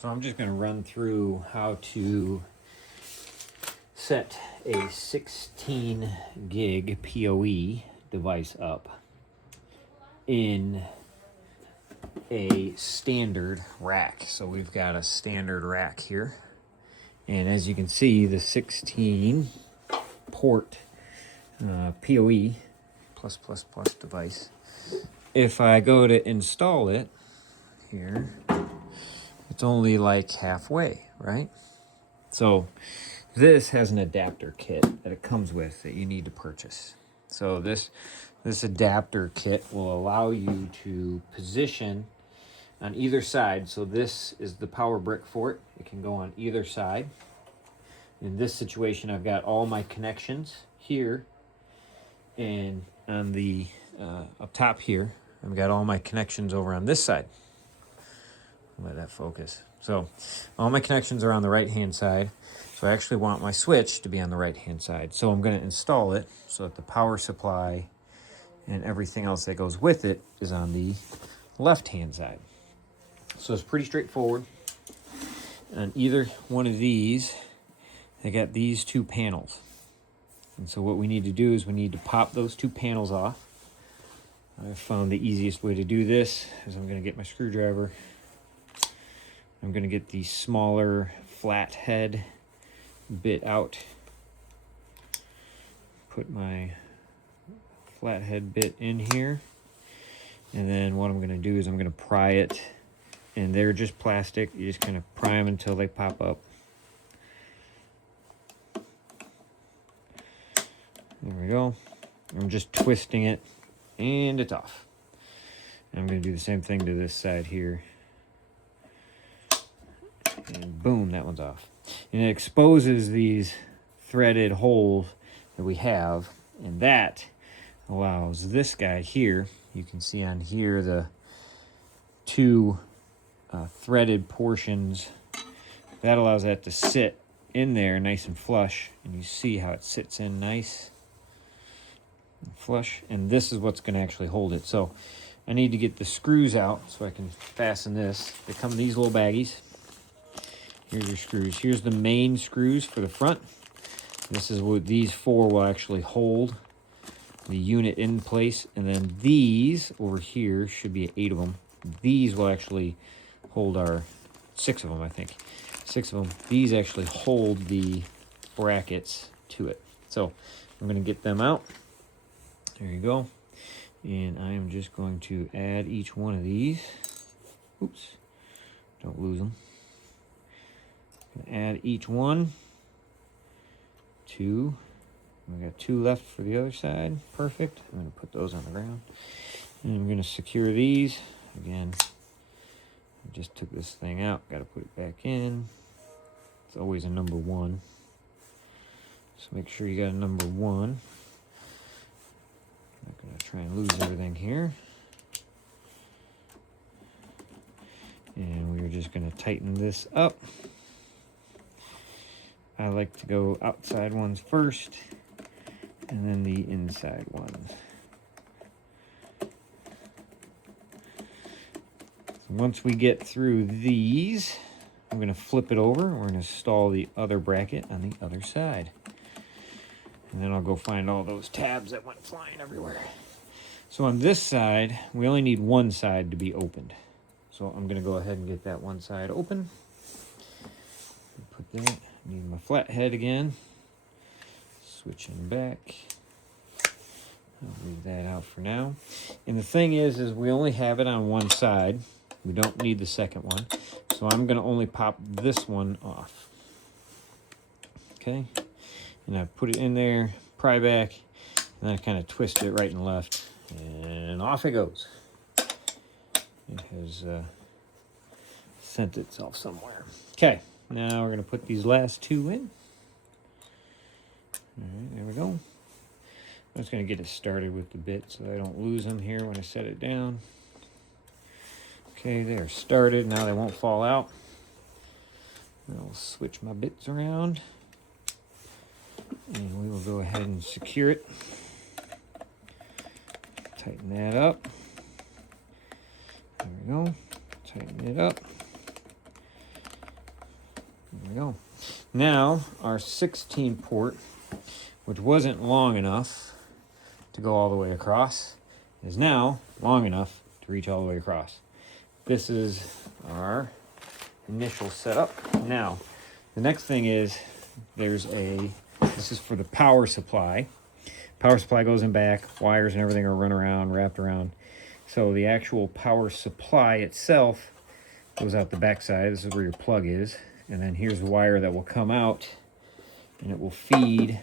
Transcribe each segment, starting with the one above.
So I'm just going to run through how to set a 16 gig PoE device up in a standard rack. So we've got a standard rack here. And as you can see, the 16 port PoE plus device. If I go to install it here, it's only like halfway, right? So this has an adapter kit that it comes with that you need to purchase. So this adapter kit will allow you to position on either side. So this is the power brick for it. It can go on either side. In this situation, I've got all my connections here, and on the up top here, I've got all my connections over on this side. Let that focus. So all my connections are on the right hand side. So I actually want my switch to be on the right hand side. So I'm going to install it so that the power supply and everything else that goes with it is on the left hand side. So it's pretty straightforward. On either one of these, I got these two panels. And so what we need to do is we need to pop those two panels off. I found the easiest way to do this is I'm going to get my screwdriver. I'm going to get the smaller flat head bit out. Put my flathead bit in here. And then what I'm going to do is I'm going to pry it. And they're just plastic. You just kind of pry them until they pop up. There we go. I'm just twisting it and it's off. And I'm going to do the same thing to this side here. And boom, that one's off. And it exposes these threaded holes that we have. And that allows this guy here, you can see on here the two threaded portions. That allows that to sit in there nice and flush. And you see how it sits in nice and flush. And this is what's going to actually hold it. So I need to get the screws out so I can fasten this. They come in these little baggies. Here's your screws. Here's the main screws for the front. This is what these four will actually hold the unit in place. And then these over here should be 8 of them. These will actually hold our 6 of them, I think. 6 of them. These actually hold the brackets to it. So I'm going to get them out. There you go. And I am just going to add each one of these. Oops. Don't lose them. Add each one. 2. We got 2 left for the other side. Perfect. I'm going to put those on the ground. And I'm going to secure these. Again, I just took this thing out. Got to put it back in. It's always a number 1. So make sure you got a number 1. I'm not going to try and lose everything here. And we're just going to tighten this up. I like to go outside ones first, and then the inside ones. Once we get through these, I'm going to flip it over. We're going to install the other bracket on the other side. And then I'll go find all those tabs that went flying everywhere. So on this side, we only need one side to be opened. So I'm going to go ahead and get that one side open. Put that. Need my flathead again. Switching back. I'll leave that out for now. And the thing is we only have it on one side. We don't need the second one. So I'm going to only pop this one off. Okay. And I put it in there, pry back, and then I kind of twist it right and left. And off it goes. It has sent itself somewhere. Okay. Now we're going to put these last 2 in. All right, there we go. I'm just going to get it started with the bit so I don't lose them here when I set it down. Okay, they're started. Now they won't fall out. I'll switch my bits around. And we will go ahead and secure it. Tighten that up. There we go. Tighten it up. we go. Now, our 16 port, which wasn't long enough to go all the way across, is now long enough to reach all the way across. This is our initial setup. Now, the next thing is this is for the power supply. Power supply goes in back, wires and everything are run around, wrapped around. So the actual power supply itself goes out the back side. This is where your plug is. And then here's the wire that will come out, and it will feed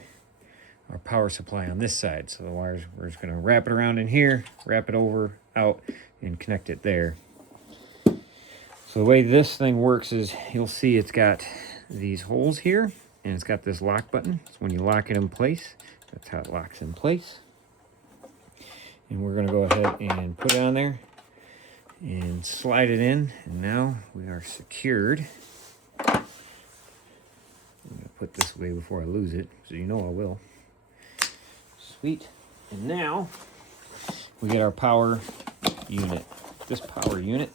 our power supply on this side. So the wires, we're just gonna wrap it around in here, wrap it over, out, and connect it there. So the way this thing works is you'll see it's got these holes here, and it's got this lock button. So when you lock it in place, that's how it locks in place. And we're gonna go ahead and put it on there and slide it in, and now we are secured. I'm gonna put this away before I lose it, so you know I will. Sweet. And now we get our power unit. This power unit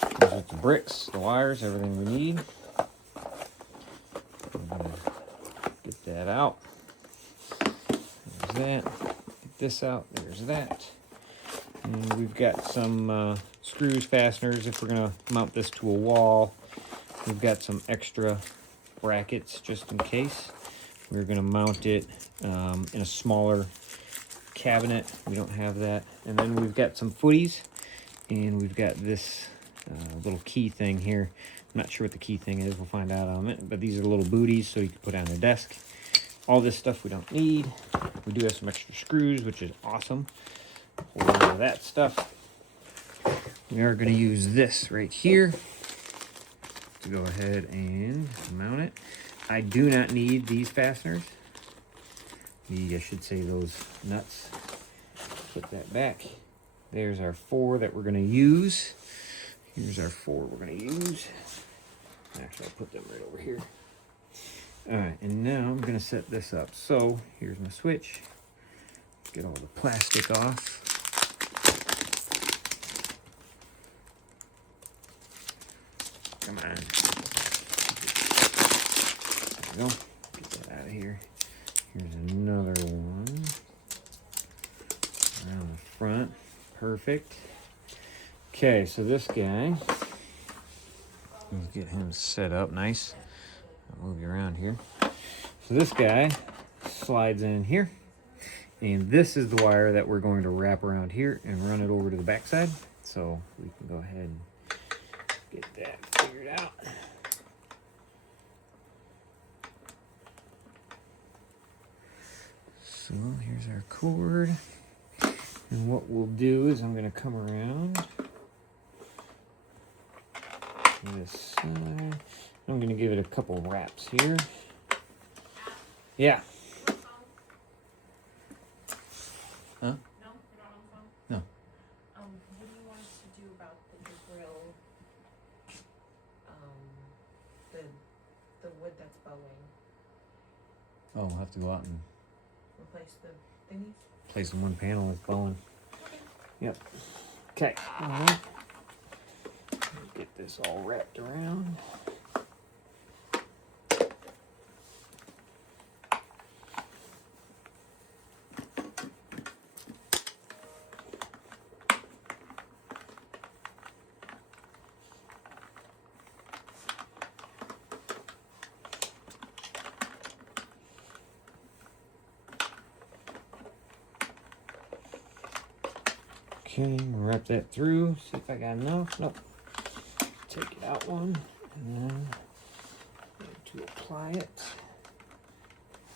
comes with the bricks, the wires, everything we need. I'm gonna get that out. There's that. Get this out. There's that. And we've got some screws, fasteners if we're gonna mount this to a wall. We've got some extra brackets just in case. We're gonna mount it in a smaller cabinet. We don't have that. And then we've got some footies, and we've got this little key thing here. I'm not sure what the key thing is. We'll find out on it. But these are little booties so you can put on a desk. All this stuff we don't need. We do have some extra screws, which is awesome. Hold on to that stuff. We are going to use this right here to go ahead and mount it. I do not need these fasteners. I should say those nuts. Put that back. There's our 4 that we're going to use. Here's our 4 we're going to use. Actually, I'll put them right over here. All right, and now I'm going to set this up. So here's my switch. Get all the plastic off. Come on. There we go. Get that out of here. Here's another one. Around the front. Perfect. Okay, so this guy, let's get him set up nice. I'll move you around here. So this guy slides in here, and this is the wire that we're going to wrap around here and run it over to the backside. So we can go ahead and get that figured out. So here's our cord. And what we'll do is I'm going to come around this side. I'm going to give it a couple wraps here. Yeah. Huh? No, you're not on the phone? No. What do you want us to do about the grill? The wood that's bowing. Oh, we'll have to go out and Replace the thingies? place in one panel with bowing. Okay. Yep. Okay. All right. Get this all wrapped around. Okay, wrap that through, see if I got enough. Nope. Take it out one, and then to apply it.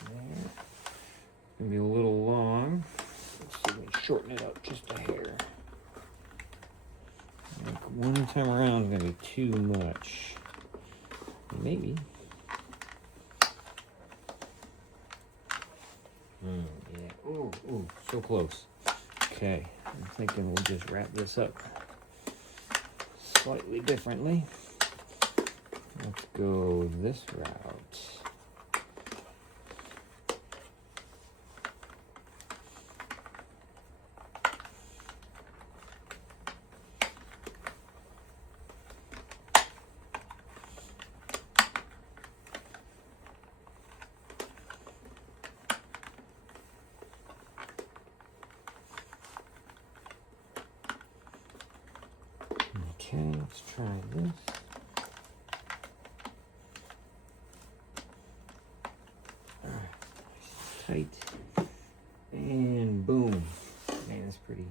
There. It's gonna be a little long. Let's see if we can shorten it up just a hair. Like one time around is gonna be too much. Maybe. Yeah. Ooh, so close. Okay, I'm thinking we'll just wrap this up slightly differently. Let's go this route. Okay, let's try this. Tight, and boom. Man, that's pretty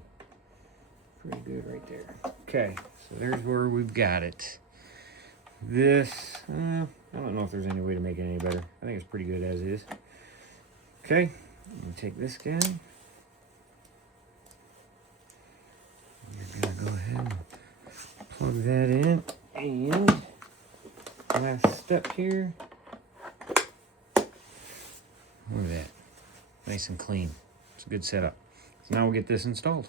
good right there. Okay, so there's where we've got it. This, I don't know if there's any way to make it any better. I think it's pretty good as is. Okay, I'm gonna take this guy. You're gonna go ahead and plug that in, and last step here. Look at that. Nice and clean. It's a good setup. So now we'll get this installed.